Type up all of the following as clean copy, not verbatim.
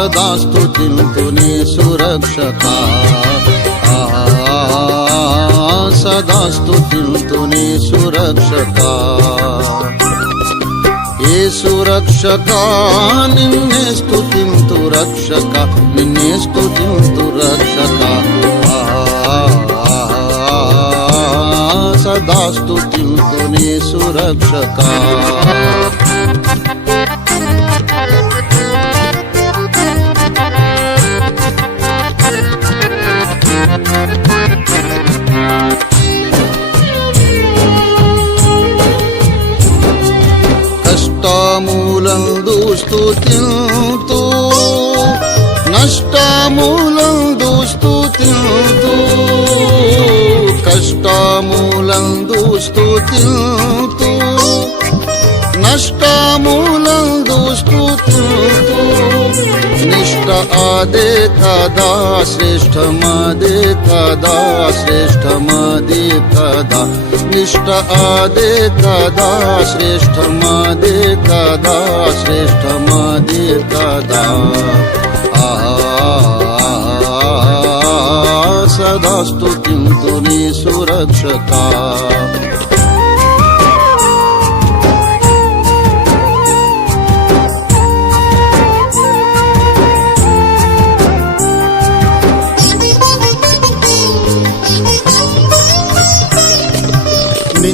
సదా స్తుతింతునే సురక్షకా సదా స్తుతింతునే సురక్షకా యేసు రక్షకా నిన్నే స్తుతింతు రక్షక నిన్నే స్తుతింతు రక్షక సదా స్తుతింతునే సురక్షకా కష్టములందు స్తుతింతు నష్టములందు స్తుతింతు కష్టములందు స్తుతింతు నష్టములందు స్తుతింతు నిష్ట అదే కదా శ్రేష్టమదే కదా శ్రేష్టమదే కదా నిష్ట అదే కదా శ్రేష్టమదే కదా శ్రేష్టమదే కదా సదా స్తుతింతునే సురక్షకా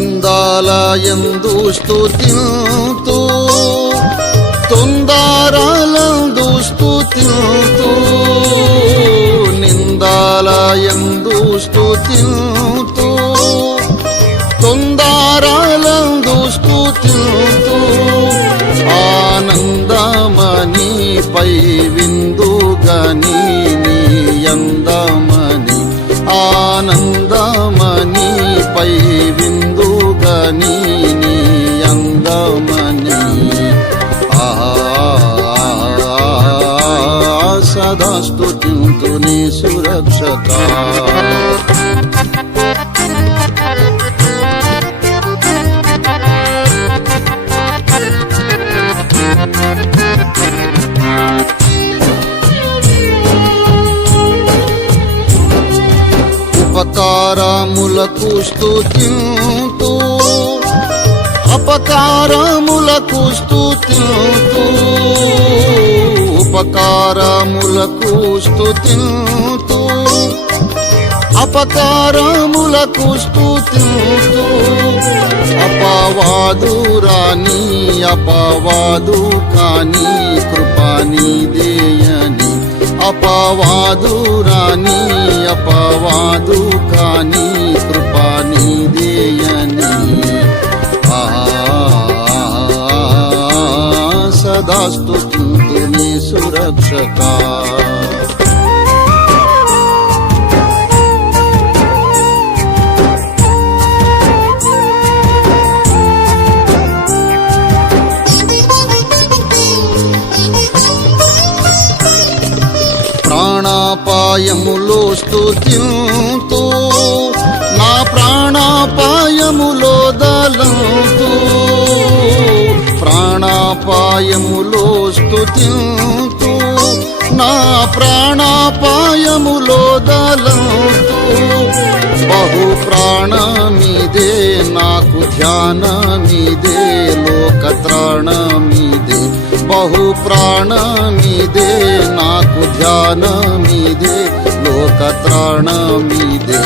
నిందాలయందు స్తుతింతు తొందరలందు స్తుతింతు నిందాలయందు స్తుతింతు తొందరలందు స్తుతింతు ఆనందమని పై విందుగని నీ అందమని ఆనందమని పై విందుగని నీ అందమని సదా స్తుతింతునే సురక్షకా ఉపకారములకు స్తుతింతు అపకారములకు స్తుతింతు ఉపకారములకు స్తుతింతు అపకారములకు స్తుతింతు అపవాదురాని అపవాదు కాని కృపానిదేయని అపవాదురాని అపవాదు కాని కృపానిదేయని సదా స్తుతింతునే సురక్షకా ప్రాణాపాయములో స్తుతింతు నా ప్రాణాపాయములో దలంతు ప్రాణాపాయములో స్తుతింతు నా ప్రాణాపాయములో దలంతు బహు ప్రాణమిదే నాకు ధ్యానమిదే లోకత్రాణమిదే బహు ప్రాణమిదే నాకు ధ్యానమిదే లోకత్రాణమిదే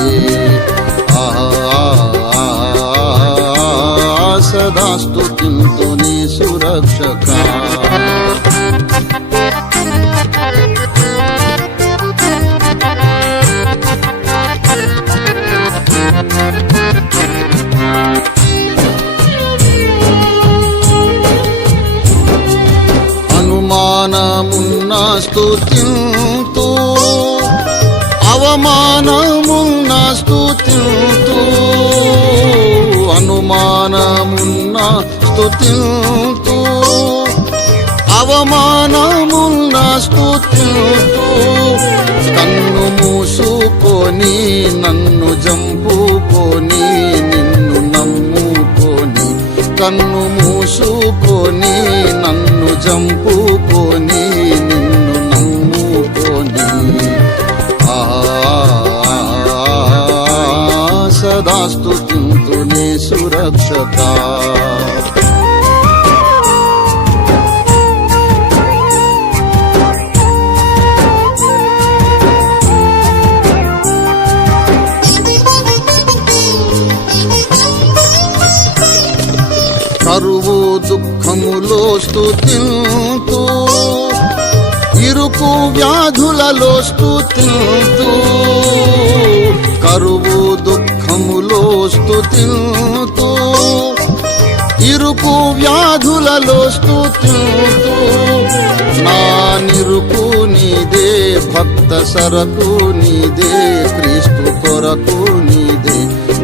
సదా స్తుతింతునే సురక్షకా అనుమానమున్న స్తుతింతు అవమానమున్న స్తుతింతు అనుమానమున్న స్తుతింతు అవమానమున్న స్తుతింతు కన్ను మూసుకొని నన్ను జంపుకొని నిన్ను నమ్ముకొని కన్ను మూసుకొని నన్ను జంపుకొని నిన్ను సురక్షక. కరువు దుఃఖములో స్తుతింతు, ఇరుకు వ్యాధులలో స్తుతింతు. కరువు దుఃఖములో స్తుతింతు, ఇరుకు వ్యాధులలో స్తుతింతు. నా నిరుకు నీదే, భక్త సరకు నీదే, క్రీస్తు కొరకు నీదే.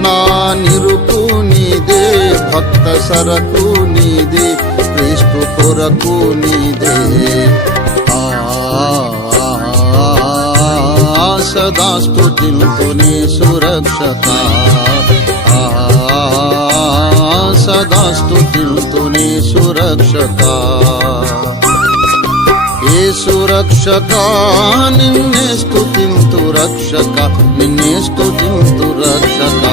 నా నిరుకు నీదే, భక్త సరకు నీదే, క్రీస్తు కొరకు నీదే. సదా స్తుతింతునే సురక్షక, సదా స్తుతింతునే సురక్షక. ఏ సురక్షక నిన్నే స్తుతింతు రక్షక, నిన్నే స్తుతింతు రక్షక.